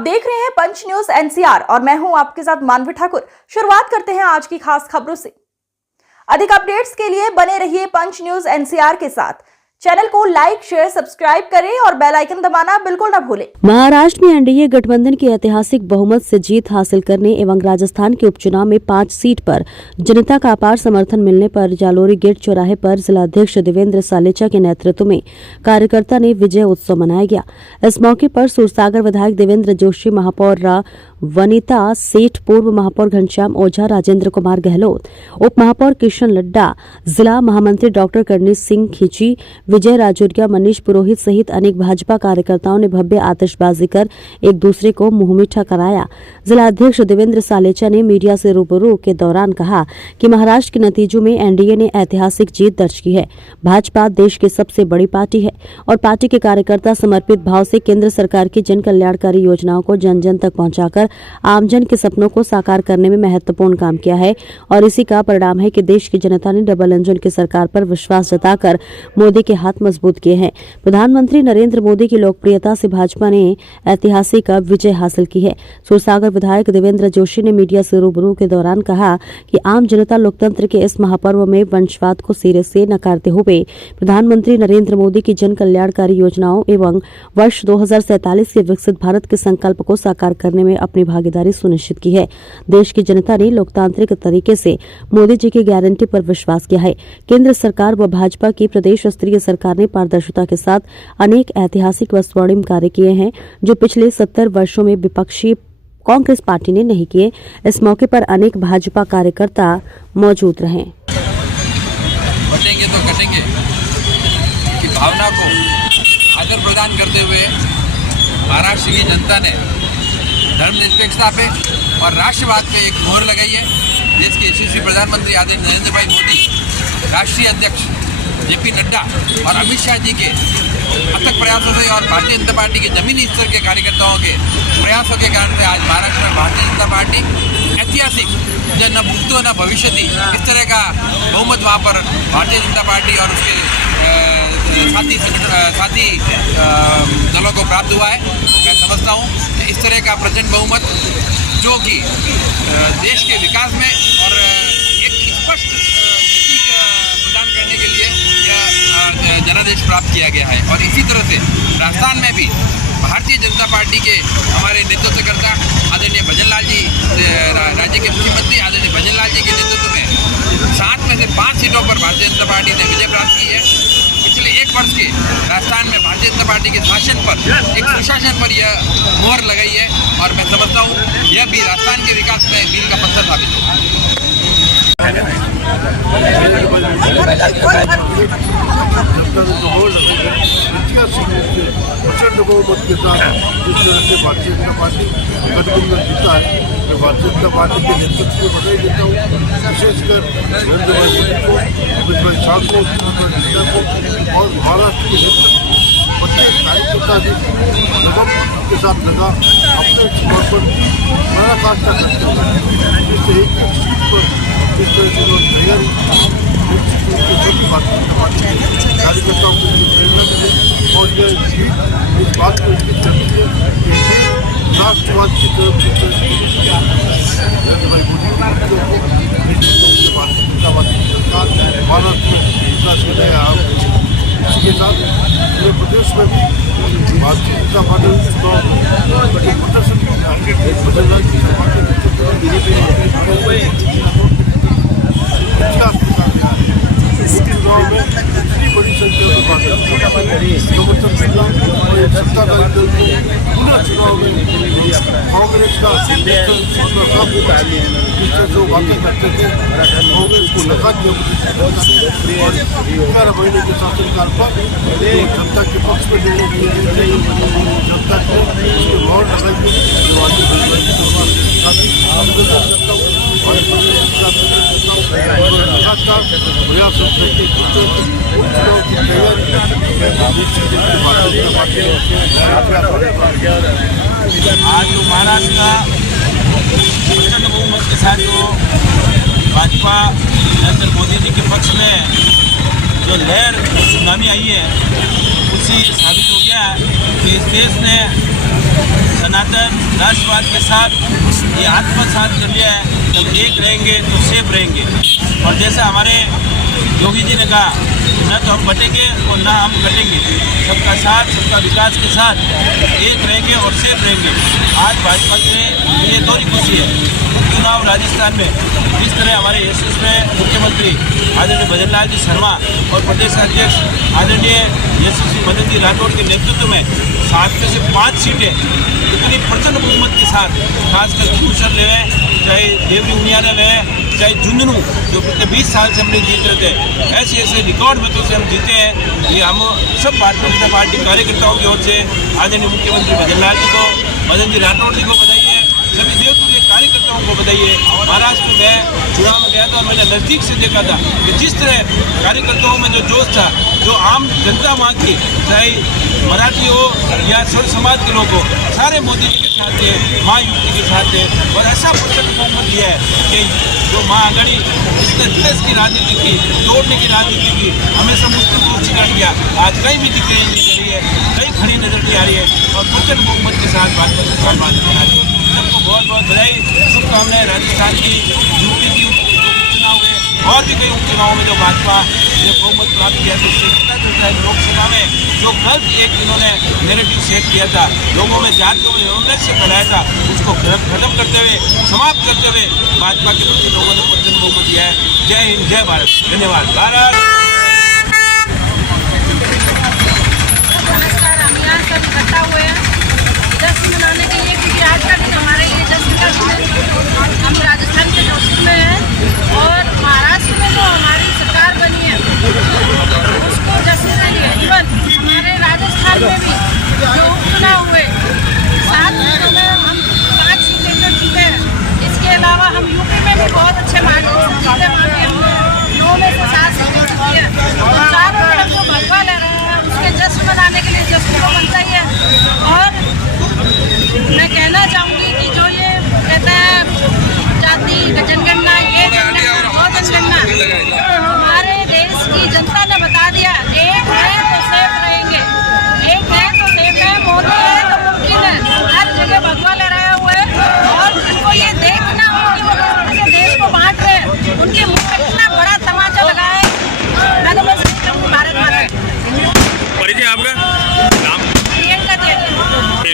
देख रहे हैं पंच न्यूज एनसीआर और मैं हूं आपके साथ मानवी ठाकुर। शुरुआत करते हैं आज की खास खबरों से। अधिक अपडेट्स के लिए बने रहिए पंच न्यूज एनसीआर के साथ। चैनल को लाइक, शेयर, सब्सक्राइब करें और बेल आइकन दबाना बिल्कुल न भूलें। महाराष्ट्र में एनडीए गठबंधन की ऐतिहासिक बहुमत से जीत हासिल करने एवं राजस्थान के उपचुनाव में 5 सीट पर जनता का अपार समर्थन मिलने पर जालोरी गेट चौराहे पर जिलाध्यक्ष देवेंद्र सालेचा के नेतृत्व में कार्यकर्ता ने विजय उत्सव मनाया गया। इस मौके पर सूरसागर विधायक देवेंद्र जोशी, महापौर वनिता सेठ, पूर्व महापौर घनश्याम ओझा, राजेंद्र कुमार गहलोत, उप महापौर किशन लड्डा, जिला महामंत्री डॉक्टर करणी सिंह खींची, विजय राजौरिया, मनीष पुरोहित सहित अनेक भाजपा कार्यकर्ताओं ने भव्य आतिशबाजी कर एक दूसरे को मुंह मीठा कराया। जिला अध्यक्ष देवेंद्र सालेचा ने मीडिया से रूबरू के दौरान कहा कि महाराष्ट्र के नतीजों में एनडीए ने ऐतिहासिक जीत दर्ज की है। भाजपा देश की सबसे बड़ी पार्टी है और पार्टी के कार्यकर्ता समर्पित भाव से केंद्र सरकार की जन कल्याणकारी योजनाओं को जन जन तक पहुंचाकर आमजन के सपनों को साकार करने में महत्वपूर्ण काम किया है और इसी का परिणाम है कि देश की जनता ने डबल इंजन की सरकार पर विश्वास जताकर मोदी के हाथ मजबूत किए हैं। प्रधानमंत्री नरेंद्र मोदी की लोकप्रियता से भाजपा ने ऐतिहासिक विजय हासिल की है। सूरसागर विधायक देवेंद्र जोशी ने मीडिया से रूबरू के दौरान कहा कि आम जनता लोकतंत्र के इस महापर्व में वंशवाद को सिरे से नकारते हुए प्रधानमंत्री नरेंद्र मोदी की जन कल्याणकारी योजनाओं एवं वर्ष 2047 के विकसित भारत के संकल्प को साकार करने में अपनी भागीदारी सुनिश्चित की है। देश की जनता ने लोकतांत्रिक तरीके से मोदी जी की गारंटी पर विश्वास किया है। केंद्र सरकार व भाजपा की प्रदेश स्तरीय सरकार ने पारदर्शिता के साथ अनेक ऐतिहासिक व स्वर्णिम कार्य किए हैं जो पिछले 70 वर्षों में विपक्षी कांग्रेस पार्टी ने नहीं किए। इस मौके पर अनेक भाजपा कार्यकर्ता मौजूद रहे। बटेंगे तो कटेंगे की भावना को आदर प्रदान करते हुए महाराष्ट्र की जनता ने धर्मनिरपेक्षता पे और राष्ट्रवाद पे एक मोहर लगाई है। देश के यशस्वी प्रधानमंत्री आदरणीय नरेंद्र भाई मोदी, राष्ट्रीय अध्यक्ष जेपी नड्डा और अमित शाह जी के अथक प्रयासों से और भारतीय जनता पार्टी के जमीनी स्तर के कार्यकर्ताओं के प्रयासों के कारण से आज महाराष्ट्र में भारतीय जनता पार्टी ऐतिहासिक जो न भूतो न भविष्यति इस तरह का बहुमत वहाँ पर भारतीय जनता पार्टी और उसके साथी दलों को प्राप्त हुआ है। मैं समझता हूँ कि इस तरह का प्रचंड बहुमत जो कि देश के विकास में और एक स्पष्ट प्रदान करने के लिए यह जनादेश प्राप्त किया गया है। और इसी तरह से राजस्थान में भी भारतीय जनता पार्टी के हमारे नेतृत्वकर्ता आदरणीय भजन लाल जी, राज्य के मुख्यमंत्री आदरणीय भजन लाल जी के नेतृत्व में 7 में से 5 सीटों पर भारतीय जनता पार्टी ने विजय प्राप्त की है। पिछले 1 वर्ष के राजस्थान में भारतीय जनता पार्टी के शासन पर, एक सुशासन पर यह मोहर लगाई है और मैं समझता हूँ यह भी राजस्थान के विकास में मील का पत्थर साबित होगा। प्रचंड बहुमत के साथ जिस तरह से भारतीय जनता पार्टी गठबंधन जीता है, मैं भारतीय जनता पार्टी के नेतृत्व को बधाई देता हूँ। विशेषकर नरेंद्र भाई मोदी को, अमित भाई शाह को, नड्डा को और महाराष्ट्र के नेतृत्व प्रत्येक कार्यकर्ता ने लगन के साथ लगा अपने समर्पण पराकाष्ठा करते हुए जिससे एक सीट पर जिस तरह से उन्होंने तैयारी कार्यकर्ताओं को प्रेरणा मिली और यह जीत इस बात को इंगित करती है कि राष्ट्रवाद की तरफ से नरेंद्र भाई मोदी के भारतीय जनता पार्टी सरकार भारत में विकास के नए आयाम। इसी के साथ पूरे प्रदेश में भी भारतीय जनता पार्टी प्रदर्शन बदल रहा चुनाव में इतनी बड़ी संख्या में समर्थन मिला और सत्ताधारी दल को पूरा चुनाव में कांग्रेस का जिस तरह से बातें करते थे कांग्रेस को लगा दिया और 11 महीने के शासनकाल पर जनता के पक्ष में देने के लिए जनता को उसके मोहर लगाई लगातार प्रयास आज जो महाराष्ट्र का प्रचंड बहुमत के साथ जो भाजपा नरेंद्र मोदी जी के पक्ष में जो लहर सुनामी आई है उसी साबित हो गया कि इस देश ने सनातन राष्ट्रवाद के साथ ये आत्मसात कर लिया है। जब एक रहेंगे तो सेफ रहेंगे। और जैसा हमारे योगी जी ने कहा, न तो हम बटेंगे और न हम कटेंगे, सबका साथ सबका विकास के साथ एक रहेंगे और सेफ रहेंगे। आज भाजपा के लिए दोहरी खुशी है। उपचुनाव राजस्थान में जिस तरह हमारे यशस्वी मुख्यमंत्री आदरणीय भजन लाल जी शर्मा और प्रदेश अध्यक्ष आदरणीय यशस्वी मदन जी राठौड़ के नेतृत्व में 7 में से 5 सीटें इतनी प्रचंड बहुमत के साथ, खासकर भूषण ले, चाहे देवरी उनियाना ले, चाहे झुंझुनू जो पिछले 20 साल से हम नहीं जीत रहे थे, ऐसे रिकॉर्ड मतों से हम जीते हैं। ये हम सब भारतीय जनता पार्टी कार्यकर्ताओं की ओर से आदरणीय मुख्यमंत्री भजन लाल जी को, मदन जी राठौड़ जी को बधाई है, सभी देवतुल्य कार्यकर्ताओं को बताइए। महाराष्ट्र में चुनाव में गया था और मैंने नज़दीक से देखा था कि जिस तरह कार्यकर्ताओं में जो जोश था, जो आम जनता वहाँ की, चाहे मराठी हो या सर्व समाज के लोग हो, सारे मोदी जी के साथ थे, माँ युक्ति के साथ थे। और ऐसा प्रचंड बहुमत दिया है कि जो माँ आघाड़ी जिसने देश की राजनीति की, तोड़ने की राजनीति की, हमेशा मुस्लिम को शिकार किया, आज कहीं भी दिख रही है, कहीं खड़ी नजर नहीं आ रही है और प्रचंड बहुमत के साथ भाजपा सरकार बात आ रही है। सबको बहुत बहुत बधाई, शुभकामनाएं। राजस्थान की यूपी की उपचुनाव में और भी कई उपचुनावों में जो भाजपा ने बहुमत प्राप्त किया, तो इससे पता चलता है लोकसभा में जो गलत एक इन्होंने नैरेटिव सेट किया था, लोगों में जात को से फैलाया था, उसको खत्म करते हुए, समाप्त करते हुए भाजपा के प्रति लोगों ने प्रचंड बहुमत दिया है। जय हिंद, जय भारत, धन्यवाद। भारत नमस्कार, हम यहाँ सब इकट्ठा हुए हैं जश्न मनाने के लिए, क्योंकि आज का